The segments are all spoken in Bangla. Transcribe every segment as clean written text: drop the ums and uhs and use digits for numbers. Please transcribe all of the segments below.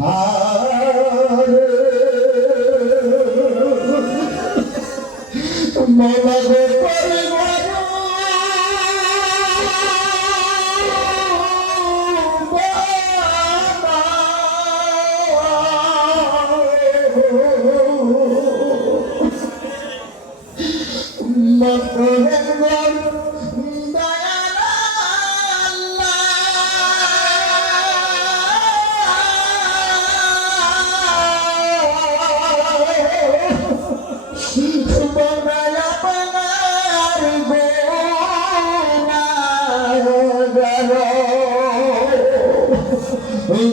ভারে মৌলা গো পরিবার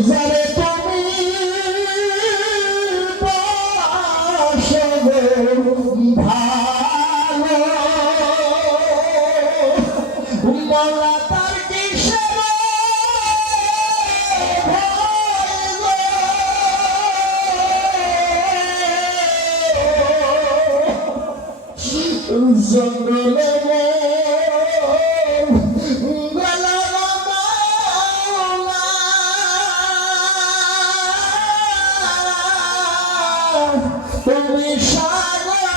যারে তুমি ভালো মৌলা তার কিসের জঙ্গলে তুমি সাগর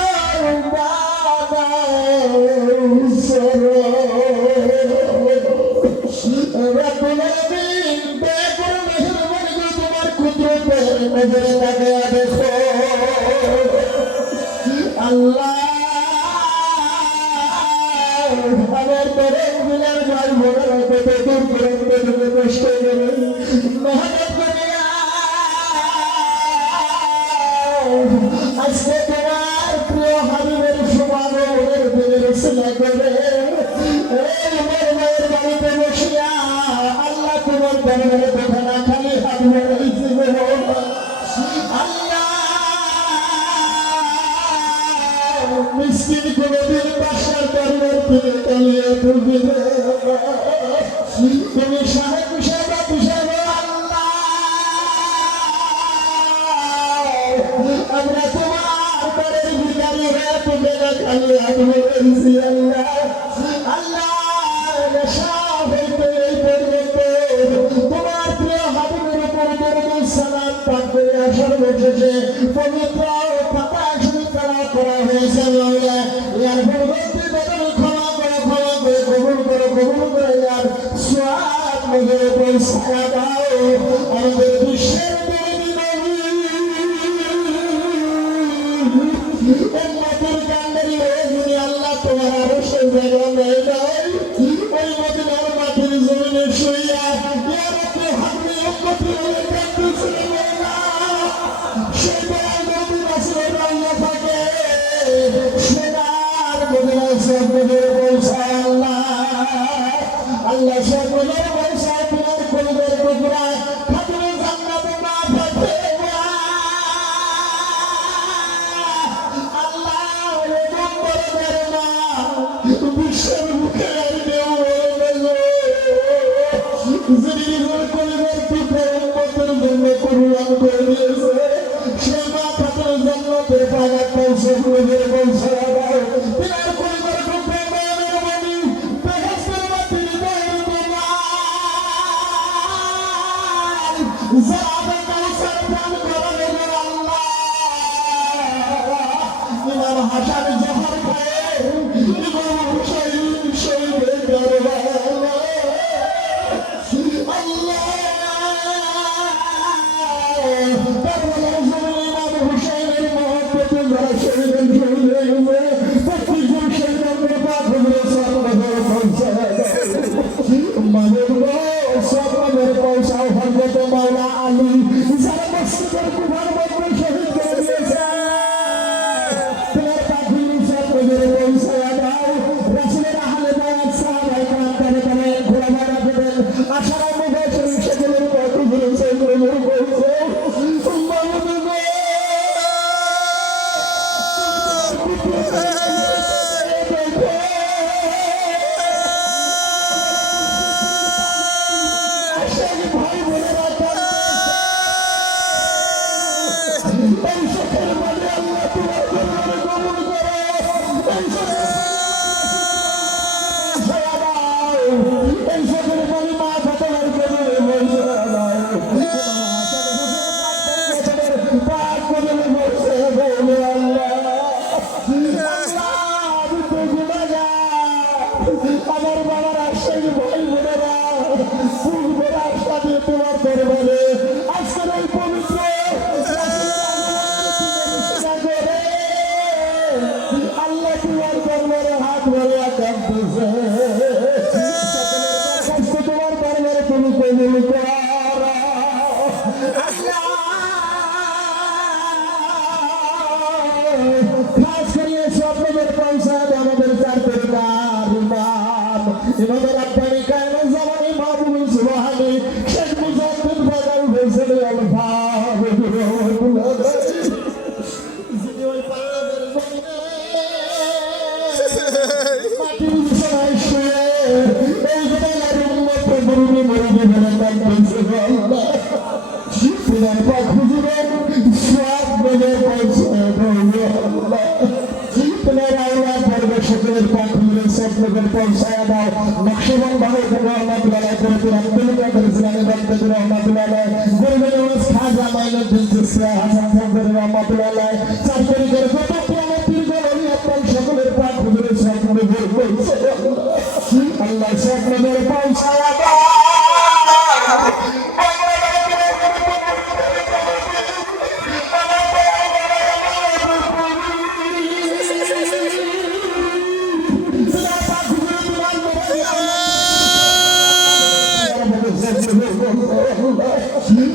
তোমার কুদরতের নজরে তাকিয়ে দেখো আল্লাহ আমার তোরে দিলের ভাই বোনের কত দূর দূরান্ত কষ্ট করে মেহনত করে আজকে তোমার প্রিয় হাবিবের সমান ওদের দিনের সিলা করে আমার মায়ের বাড়িতে বসিয়া আল্লাহ তোমার দরবারে কথা না খালি হাত বাড়াইছি আল্লাহ মিসকিন কোনদিন বাসার দরবার থেকে কালিয়া তুলবে তুমি সাহেব হিসাবে হিসাবে আমরা তোমার ঘরের ভিখারি হয়ে তুমি না খালি হাত বাড়াইছি আল্লাহ আল্লাহ নেশা হইতে এই পর্যন্ত তোমার প্রিয় হাবিবের উপর দরুদ সালাম পাঠ করে আসার বসেছে পবিত্র পাতা শুরু করা হয়েছে মাওলা ইয়ার পরবর্তী বদল ক্ষমা করে কবুল করে ইয়ার সওয়াব নজরে পৌঁছায়া দাও আমাদের বিশ্বের উম্মতের কান্ডারি হয়ে যিনি আল্লাহ তোমার আরো সেই জায়গা নেই নাই ওই মদিনার মাটির জমিনে শুইয়া ইয়ার আপনি হাতে উম্মতের হয়ে কাঁদতেছিলেন না সেই দয়াল মদিনা ছিল আল্লাহ থাকে সেনার মদিনা সবরে পৌঁছায় আল্লাহ সবরে পৌঁছায় তোমার কলিদের টুকরা খাতুনে জান্নাতে না থাকে বিশ্বের মুখে কুরবান করে দিয়েছে সেই মা খাতুন জান্নাতের পাওয়া পৌঁছে পৌঁছে তিনার পরিবার টুকরে মেয়ের মনি বেহেশতের মাটির দয়ের তোমার যাবে কাউসার প্রাণ করে আল্লাহ ইমাম হাসান জহর খায় ইমাম হুসাইন শহীদের কারবালা আল্লাহ কারবালার জমিনে ইমাম হুসাইনের মহব্বতে যারা শহীদ হয়ে গেছে প্রত্যেকজন শহীদের পাক হয়ে সামনে পৌঁছায় মানব সামনে পৌঁছাও হযরত মাওলা আলী যারা মসজিদের কুফার মধ্যে শহীদ করে দিয়েছে আল্লাহ খাস করিয়ে স্বপ্নের পৌঁছায় আমাদের চার পরিবার ইমাম ইমামের আব্বানি কায়না জামানি মাহবুবুল সুবহানি শেখ মুজাদ্দিদ বাজার হোসেন আলফাজ যিনি ওই পাহাড়ের জমিনে মাটির বিছানায় শুয়ে এই জমানার উম্মত মুরুবি মুরুবি বলে কাঁদতেছে আল্লাহ তোমার পাক হুজুরের সব বলে পৌঁছায় আল্লাহ তোমার আল্লাহ পর্বে সকলের পাক হুজুরের সব লোকের পৌঁছায় দাও নকশবন ভালো করে রহমাতুল্লাহ করে আব্দুল কাদের জিলানী বাগদাদি রহমাতুল্লাহ গরিবের ওয়াজ খাজা মাইনুদ্দিন চিশতিয়া হাসান ফজল রহমাতুল্লাহ চার তরিকের কত পুরানো পীরগণ ওলি আপনার সকলের পাক হুজুরের সব লোকের পৌঁছায় আল্লাহ সব লোকের পৌঁছায় দাও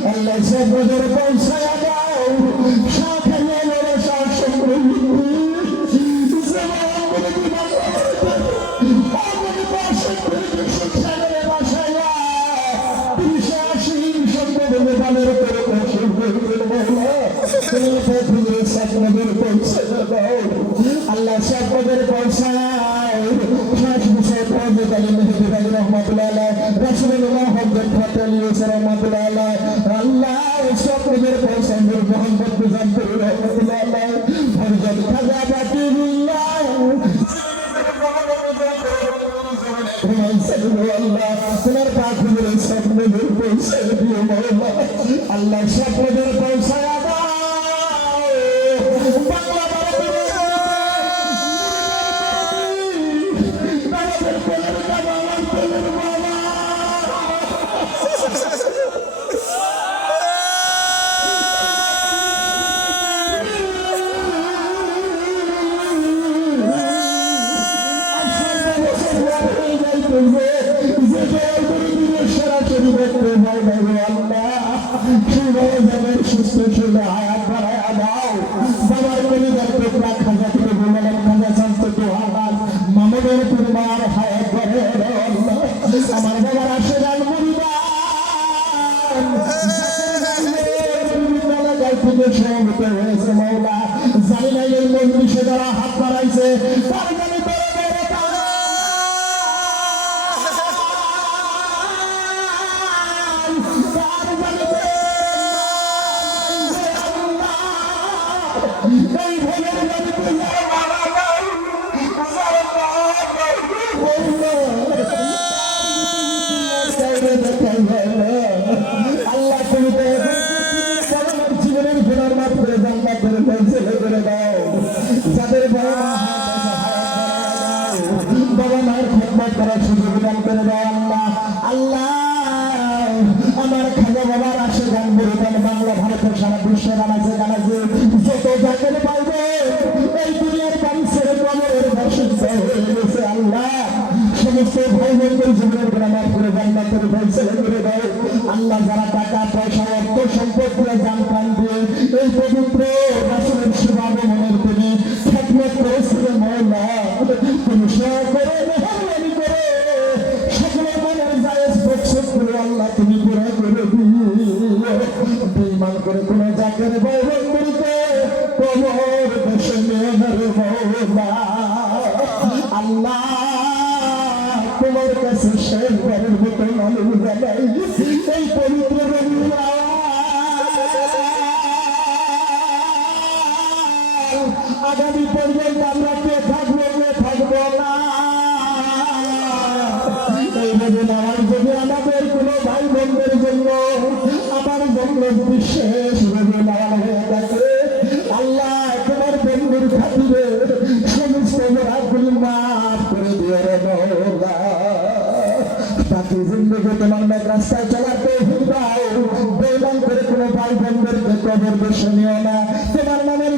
আল্লাহ সব নজর পৌঁছায় দাও সাখানে বড় শাসন আল্লাহ সব নজর পৌঁছায় রহমতুল্লাহ রাসূলুল্লাহ হযরত ফাতেমা রহমতুল্লাহ আল্লাহ সব নজর পৌঁছায় মোহাম্মদ মুজাদ্দিদ রহমতুল্লাহ হযরত খাজা বাকিউল্লাহ তোমার পাক হুজুরের সব নজর পৌঁছায় দিও মাওলা আল্লাহ সব নজর পৌঁছায় দাও বাংলা সুস্থ ছিল হায়াত বাড়ায়া দাও বাবার কোলে যাতে খাজা থেকে বললেন খাজা শান্ত তো হাত মামুদের পরিবার হায়াত করে আমার বাবার আসে গান মরিদান হয়েছে মৌলা জানি না এই মজলিসে যারা হাত বাড়াইছে তার জানি আল্লাহ তুমি জীবনের গুনার মাফ করে জান্নাত করে ফেলে করে দাও যাদের বাবা মায়ের খেদমত করার সুযোগ দান করে দাও আল্লাহ আল্লাহ আমার খাজা বাবার আসে গান বলবেন বাংলা ভারতের সারা বিশ্বে গানাছে যত জায়গায় পাইবে এই দুনিয়ার বাড়ি ছেড়ে কবরের বাসিন্দা হয়ে গেছে আল্লাহ সমস্ত ভাই বোনদের জীবনের গুনাহ মাফ করে জান্নাত করে ফেলে করে দাও আল্লাহ যারা টাকা পয়সা অর্থ সম্পদ দিয়ে জান প্রাণ দিয়ে এই পবিত্র রাসূলের সেবা মনের তুমি খেদমত করেছিলেন মাওলা তুমি সেবা করে মেহেরবানি করে সকলের মনের জায়েজ বকশিশ করে আল্লাহ তুমি পুরা করে বেঈমান করে কোন জাকের ভাই বোনদেরকে কবর দেশে নিয়ে মাওলা আল্লাহ তোমার কাছে শেষবারের মতো মালুম জানাই এই পবিত্র আগামী পর্যন্ত আমরা কে থাকবো না এইভাবে আমার যদি আমাদের কোনো ভাই বোনদের জন্য আমার জন্য বিশেষ ভাবে নেওয়া হয়ে থাকে আল্লাহ তোমার বন্ধুর খাতিরে সমস্ত হাতগুলি মাফ করে দিয়ে তাকে জিন্দগি তোমার রাস্তায় চলার তৌফিক দাও বেঈমান করে কোনো ভাই বোনদেরকে কবর বসে নিও না তোমার নামের